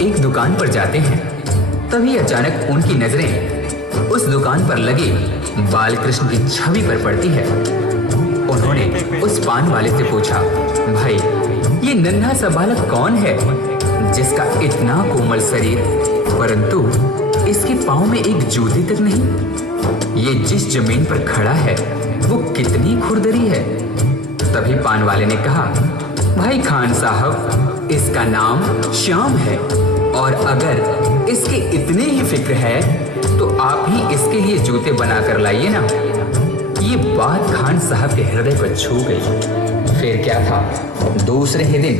एक दुकान पर जाते हैं। तभी अचानक उनकी नजरें उस दुकान पर लगे बालकृष्ण की छवि पर पड़ती है। उन्होंने उस पान वाले से पूछा, भाई ये नन्हा सा बालक कौन है जिसका इतना कोमल शरीर परंतु इसके पाँव में एक जूती तक नहीं? ये जिस जमीन पर खड़ा है वो कितनी खुरदरी है। तभी पान वाले ने कहा, भाई खान साहब इसका नाम श्याम है और अगर इसके इतने ही फिक्र है तो आप ही इसके लिए जूते बना कर लाइए ना। ये बात खान साहब के हृदय पर छू गई। फिर क्या था, दूसरे ही दिन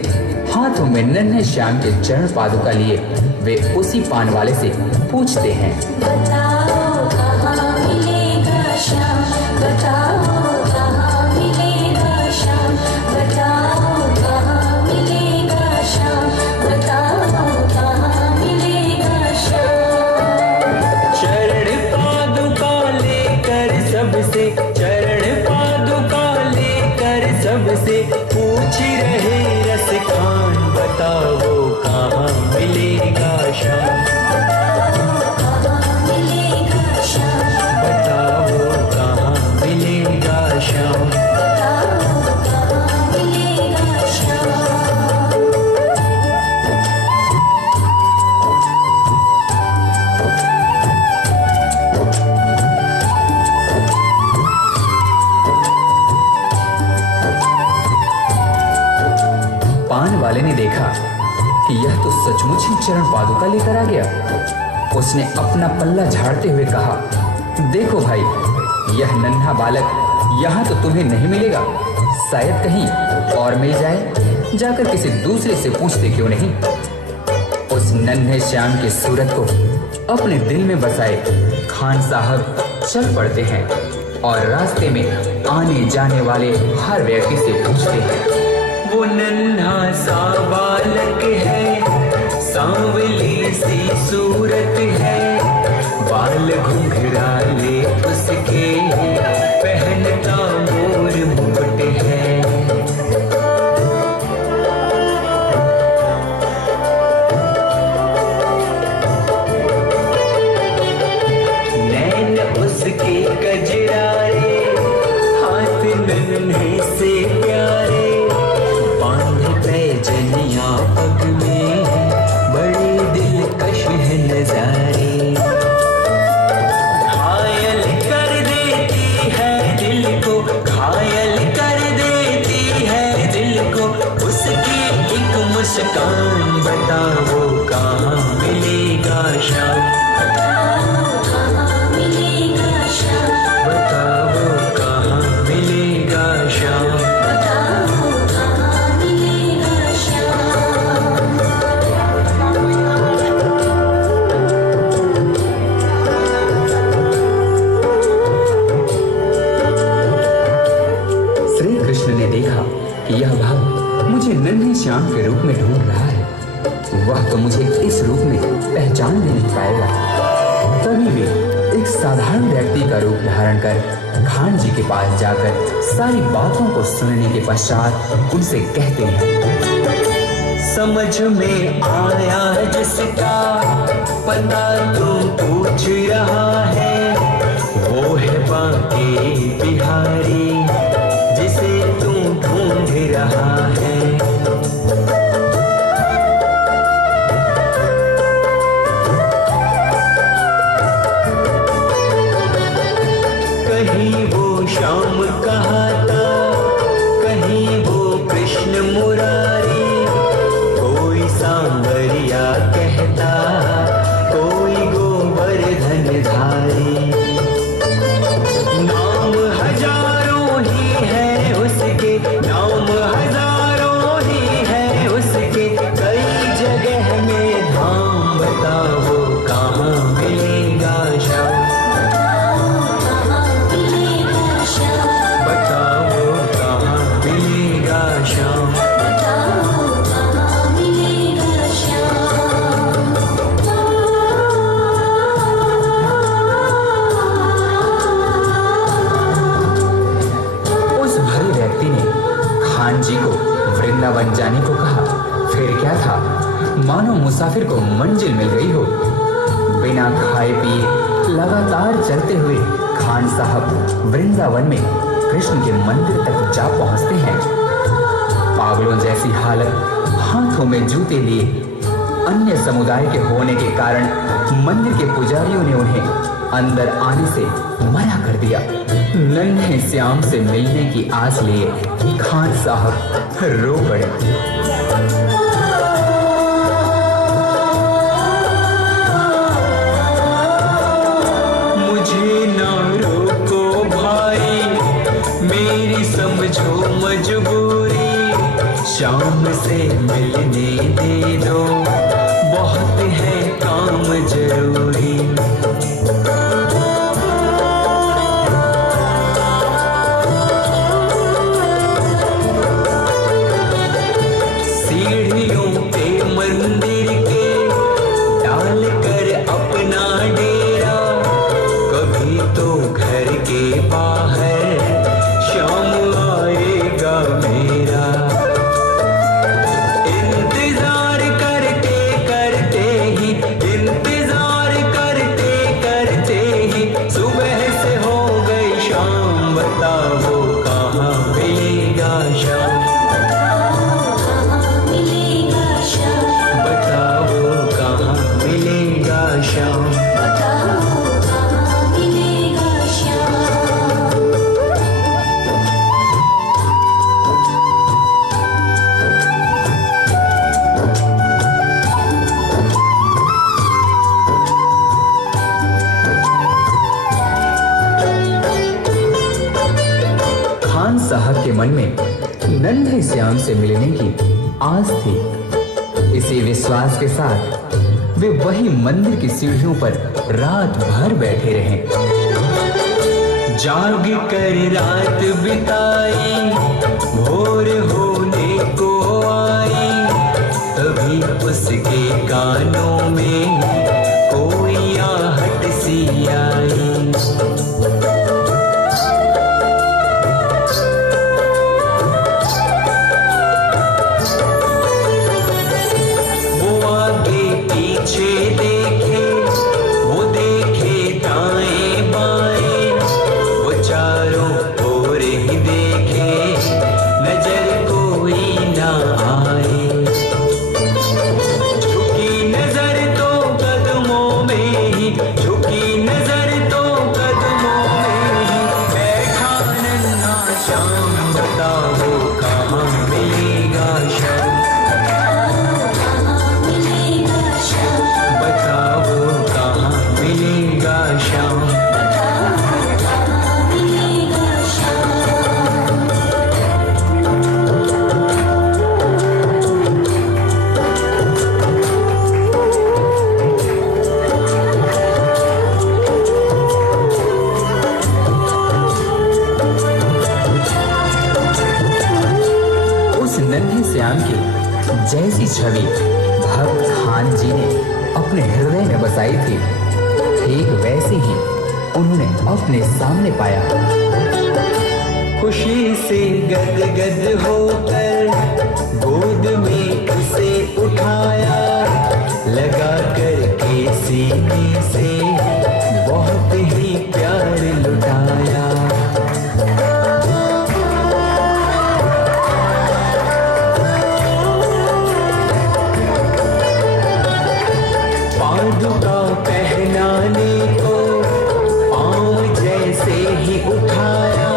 हाथों में नन्हे श्याम के चरण पादुका लिए वे उसी पान वाले से पूछते हैं, बताओ कहाँ मिलेगा श्याम, बताओ कहाँ मिलेगा श्याम, बताओ कहाँ मिलेगा श्याम, बताओ कहाँ मिलेगा श्याम। चरण पादुका लेकर सबसे, चरण पादुका लेकर सबसे पूछ रहे रस खान, बताओ कहाँ मिलेगा श्याम, कहाँ मिलेगा श्याम, बताओ कहाँ मिलेगा श्याम। बताओ कहाँ मिलेगा श्याम। पान वाले ने देखा कि यह तो सचमुच ही चरण पादुका लेकर आ गया। उसने अपना पल्ला झाड़ते हुए कहा, देखो भाई यह नन्हा बालक यहाँ तो तुम्हें नहीं मिलेगा, शायद कहीं और मिल जाए, जाकर किसी दूसरे से पूछते क्यों नहीं। उस नन्हे श्याम की सूरत को अपने दिल में बसाए खान साहब चल पड़ते हैं और रास्ते में आने जाने वाले हर व्यक्ति से पूछते हैं, वो नन्हा सा बालक है, सांवली सी सूरत है, बाल घुंघराले उसके, पहनता मोर मुकुट है। नैन उसके कजरारे, हाथ नन्हे से प्यारे, पैजनिया पग में बड़े दिलकश है नजारे। घायल कर देती है दिल को, घायल कर देती है दिल को, उसकी एक मुस्कान, बताओ कहाँ मिलेगा श्याम, बताओ कहाँ मिलेगा श्याम, बताओ कहाँ मिलेगा श्याम। बताओ कहाँ मिलेगा श्याम। श्री कृष्ण ने देखा कि यह भाव मुझे नन्हे श्याम के रूप में ढूंढ रहा है, वह तो मुझे इस रूप में पहचान भी नहीं पाएगा। तभी वे एक साधारण व्यक्ति का रूप धारण कर खान जी के पास जाकर सारी बातों को सुनने के पश्चात उनसे कहते हैं, समझ में आया जिसका पता तू पूछ रहा है, वो है बांके बिहारी जिसे तू ढूंढ रहा है। कहीं वो श्याम कहाता, कहीं वो कृष्ण मुरारी, कोई सांवरिया कहता, कोई गोवर्धन धारी। मुसाफिर को मंजिल मिल गई हो। बिना खाए पिए लगातार चलते हुए खान साहब वृंदावन में कृष्ण के मंदिर तक जा पहुंचते हैं। पागलों जैसी हालत, हाथों में जूते लिए, अन्य समुदाय के होने के कारण मंदिर के पुजारियों ने उन्हें अंदर आने से मना कर दिया। नन्हे श्याम से मिलने की आस लिए खान साहब रो पड़े। मुझे ना रोको भाई, मेरी समझो मजबूरी, शाम से मिलने दे दो, बहुत है काम जरूरी। सीढ़ियों पे मंदिर के डाल कर अपना डेरा, कभी तो घर के बाहर शाम आएगा मेरा। इंतजार करते करते ही, इंतजार करते करते ही सुबह से हो गई शाम, बताओ कहाँ मिलेगा शाम, मिलेगा श्याम, बताओ कहाँ मिलेगा शाम। बताओ कहाँ मिलेगा श्याम। खान साहब के मन में नन्हे श्याम से मिलने की आस थी। इसी विश्वास के साथ वे वही मंदिर की सीढ़ियों पर रात भर बैठे रहे। जाग कर रात बिताई, भोर होने को आई, तभी उसके कानों में कोई आहट सी आई। वो आगे पीछे देखे, वो देखे दाएं बाएं, वो चारों ओर ही देखे, नजर कोई ना आए। झुकी नजर तो कदमों में ही, झुकी नजर तो कदमों में ही, बैठा नन्हा श्याम, बताओ कहाँ मिलेगा श्याम, कहाँ मिलेगा श्याम, बताओ कहाँ मिलेगा श्याम। कहाँ मिलेगा श्याम। उस नन्हे श्याम की जैसी छवि भक्त खान जी ने अपने हृदय में बसाई थी, ठीक वैसे ही उन्होंने अपने सामने पाया। खुशी से गदगद होकर गोद में उसे उठाया, लगा कर के सीने से बहुत ही प्यार लुटाया। पादुका पहनाने को पाँव जैसे ही उठाया,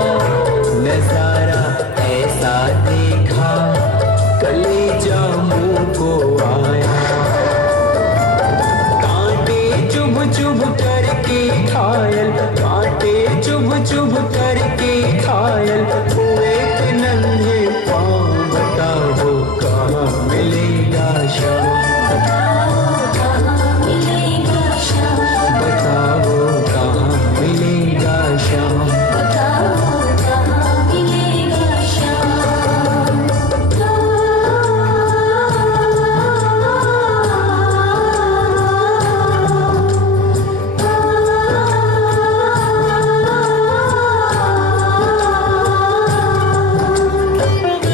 नजारा ऐसा देखा, कलेजा मुंह को आया। कांटे चुभ चुभ करके घायल, कांटे चुभ चुभ करके घायल हुए थे नन्हे पाँव, बताओ कहाँ मिलेगा शाम, कहाँ मिलेगा श्याम, बताओ कहाँ मिलेगा शाम। बताओ कहाँ मिलेगा श्याम।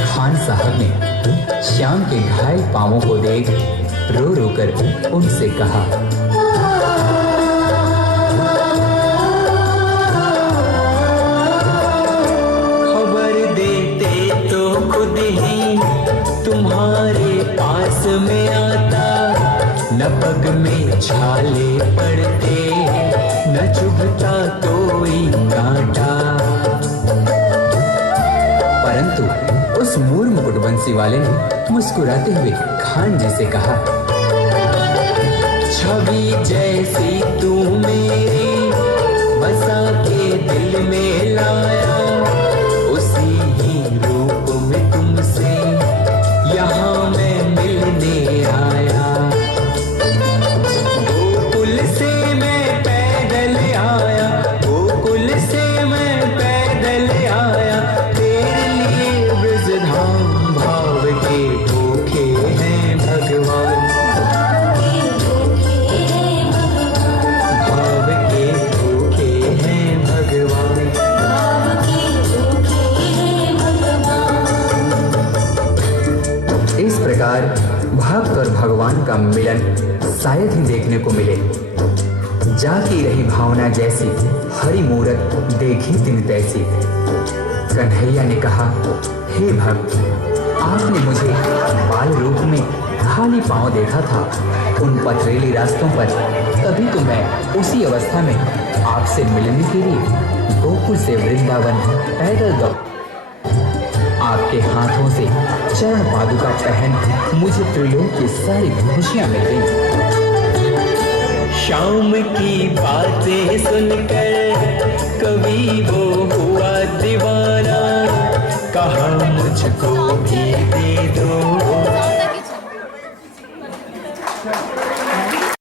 खान साहब ने श्याम के घायल पांवों को देख रो रो कर उनसे कहा, खबर देते तो खुद ही तुम्हारे पास में आता, न पग में छाले पड़ते, न चुभता कोई कांटा। परंतु उस मूर मुकुट बंसी वाले ने मुस्कुराते हुए खान जी से कहा, छवि जैसी तू मेरी बसा के दिल में लाया, उसी ही रूप में तुमसे यहाँ मैं मिलने आया। गोकुल से मैं पैदल आया, गोकुल से मैं पैदल आया, तेरे लिए ब्रजधाम भाव के भूखे हैं भगवान, भाव के भूखे हैं भगवान। इस प्रकार भक्त और भगवान का मिलन शायद ही देखने को मिले। जाकी रही भावना जैसी, हरि मूरत देखी तिन तैसी। कन्हैया ने कहा, हे भक्त, आपने मुझे बाल रूप में खाली पांव देखा था उन पथरीली रास्तों पर, तभी तो मैं उसी अवस्था में आपसे मिलने के लिए गोकुल से वृंदावन पैदल दौड़। आपके हाथों से चरण पादुका पहन मुझे त्रिलोक की सारी खुशियां मिल गई। शाम की बातें सुनकर कभी वो हुआ दीवाना, कहा मुझको भी दे दो